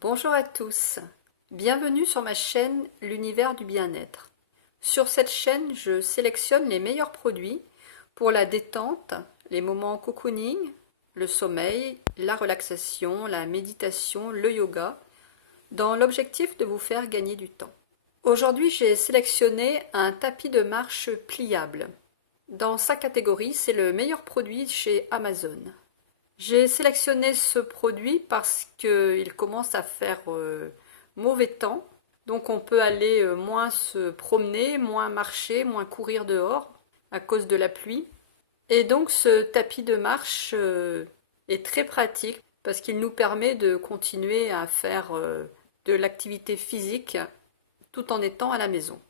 Bonjour à tous, bienvenue sur ma chaîne L'univers du bien-être. Sur cette chaîne, je sélectionne les meilleurs produits pour la détente, les moments cocooning, le sommeil, la relaxation, la méditation, le yoga, dans l'objectif de vous faire gagner du temps. Aujourd'hui, j'ai sélectionné un tapis de marche pliable. Dans sa catégorie, c'est le meilleur produit chez Amazon. J'ai sélectionné ce produit parce qu'il commence à faire mauvais temps. Donc on peut aller moins se promener, moins marcher, moins courir dehors à cause de la pluie. Et donc ce tapis de marche est très pratique parce qu'il nous permet de continuer à faire de l'activité physique tout en étant à la maison.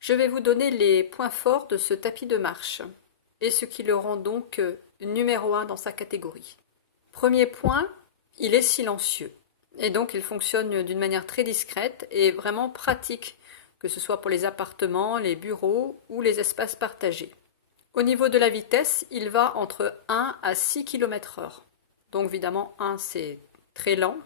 Je vais vous donner les points forts de ce tapis de marche et ce qui le rend donc numéro 1 dans sa catégorie. Premier point, il est silencieux et donc il fonctionne d'une manière très discrète et vraiment pratique, que ce soit pour les appartements, les bureaux ou les espaces partagés. Au niveau de la vitesse, il va entre 1 à 6 km/h. Donc évidemment 1 c'est très lent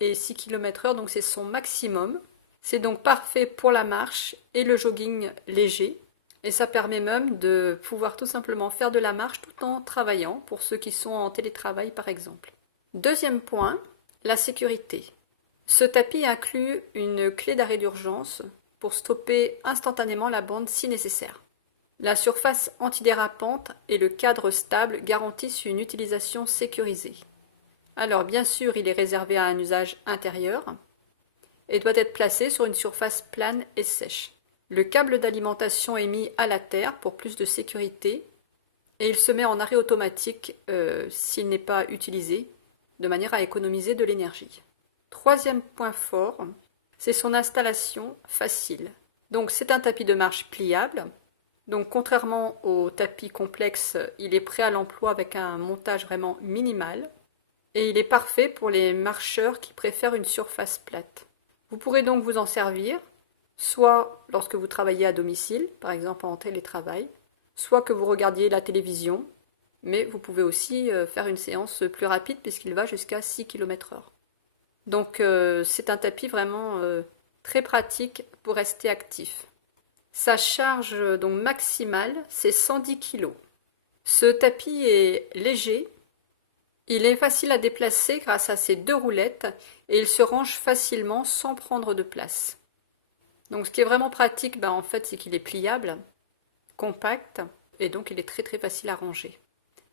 et 6 km/h donc c'est son maximum. C'est donc parfait pour la marche et le jogging léger. Et ça permet même de pouvoir tout simplement faire de la marche tout en travaillant, pour ceux qui sont en télétravail par exemple. Deuxième point, la sécurité. Ce tapis inclut une clé d'arrêt d'urgence pour stopper instantanément la bande si nécessaire. La surface antidérapante et le cadre stable garantissent une utilisation sécurisée. Alors bien sûr, il est réservé à un usage intérieur et doit être placé sur une surface plane et sèche. Le câble d'alimentation est mis à la terre pour plus de sécurité et il se met en arrêt automatique s'il n'est pas utilisé, de manière à économiser de l'énergie. Troisième point fort, c'est son installation facile. Donc c'est un tapis de marche pliable. Donc contrairement au tapis complexe, il est prêt à l'emploi avec un montage vraiment minimal. Et il est parfait pour les marcheurs qui préfèrent une surface plate. Vous pourrez donc vous en servir soit lorsque vous travaillez à domicile, par exemple en télétravail, soit que vous regardiez la télévision, mais vous pouvez aussi faire une séance plus rapide puisqu'il va jusqu'à 6 km/h. Donc c'est un tapis vraiment très pratique pour rester actif. Sa charge donc maximale, c'est 110 kg. Ce tapis est léger, il est facile à déplacer grâce à ses deux roulettes et il se range facilement sans prendre de place. Donc ce qui est vraiment pratique, en fait, c'est qu'il est pliable, compact, et donc il est très très facile à ranger.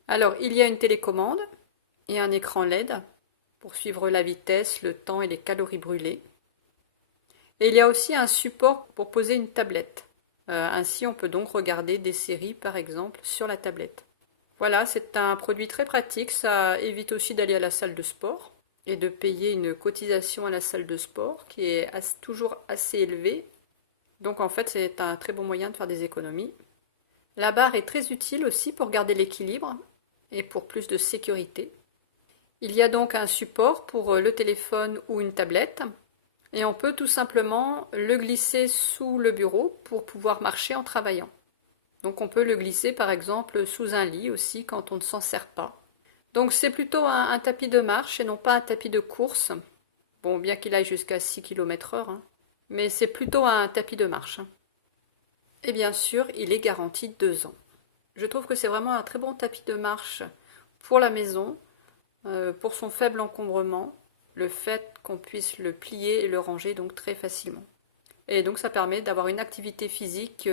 Alors il y a une télécommande et un écran LED pour suivre la vitesse, le temps et les calories brûlées. Et il y a aussi un support pour poser une tablette. Ainsi on peut donc regarder des séries par exemple sur la tablette. Voilà, c'est un produit très pratique, ça évite aussi d'aller à la salle de sport et de payer une cotisation à la salle de sport qui est toujours assez élevée. Donc en fait c'est un très bon moyen de faire des économies. La barre est très utile aussi pour garder l'équilibre et pour plus de sécurité. Il y a donc un support pour le téléphone ou une tablette et on peut tout simplement le glisser sous le bureau pour pouvoir marcher en travaillant. Donc on peut le glisser par exemple sous un lit aussi quand on ne s'en sert pas. Donc c'est plutôt un tapis de marche et non pas un tapis de course. Bon, bien qu'il aille jusqu'à 6 km/h, mais c'est plutôt un tapis de marche. Et bien sûr, il est garanti 2 ans. Je trouve que c'est vraiment un très bon tapis de marche pour la maison, pour son faible encombrement, le fait qu'on puisse le plier et le ranger donc très facilement. Et donc ça permet d'avoir une activité physique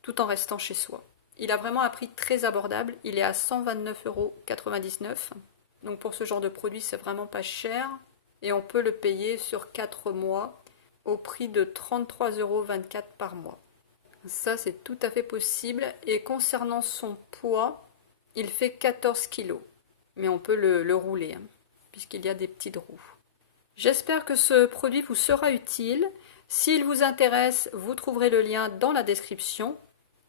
tout en restant chez soi. Il a vraiment un prix très abordable, il est à 129,99 €. Donc pour ce genre de produit, c'est vraiment pas cher. Et on peut le payer sur 4 mois au prix de 33,24 € par mois. Ça, c'est tout à fait possible. Et concernant son poids, il fait 14 kg. Mais on peut le rouler, puisqu'il y a des petites roues. J'espère que ce produit vous sera utile. S'il vous intéresse, vous trouverez le lien dans la description.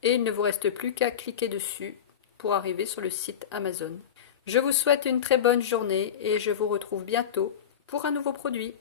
Et il ne vous reste plus qu'à cliquer dessus pour arriver sur le site Amazon. Je vous souhaite une très bonne journée et je vous retrouve bientôt pour un nouveau produit.